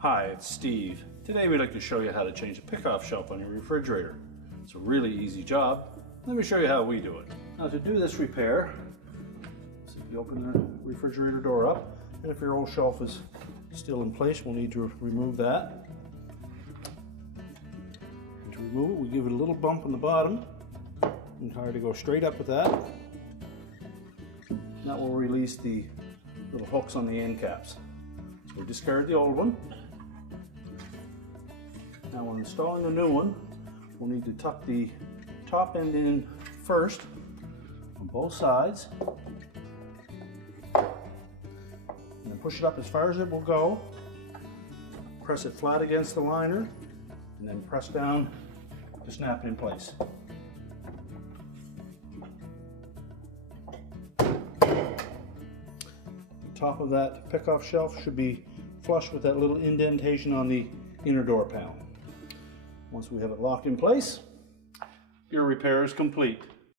Hi, it's Steve. Today we'd like to show you how to change the pickoff shelf on your refrigerator. It's a really easy job. Let me show you how we do it. Now to do this repair, so you open the refrigerator door up, and if your old shelf is still in place, we'll need to remove that. And to remove it, we give it a little bump on the bottom and try to go straight up with that. That will release the little hooks on the end caps. So we discard the old one. Now when installing the new one, we'll need to tuck the top end in first on both sides. And then push it up as far as it will go. Press it flat against the liner and then press down to snap it in place. The top of that pickoff shelf should be flush with that little indentation on the inner door panel. Once we have it locked in place, your repair is complete.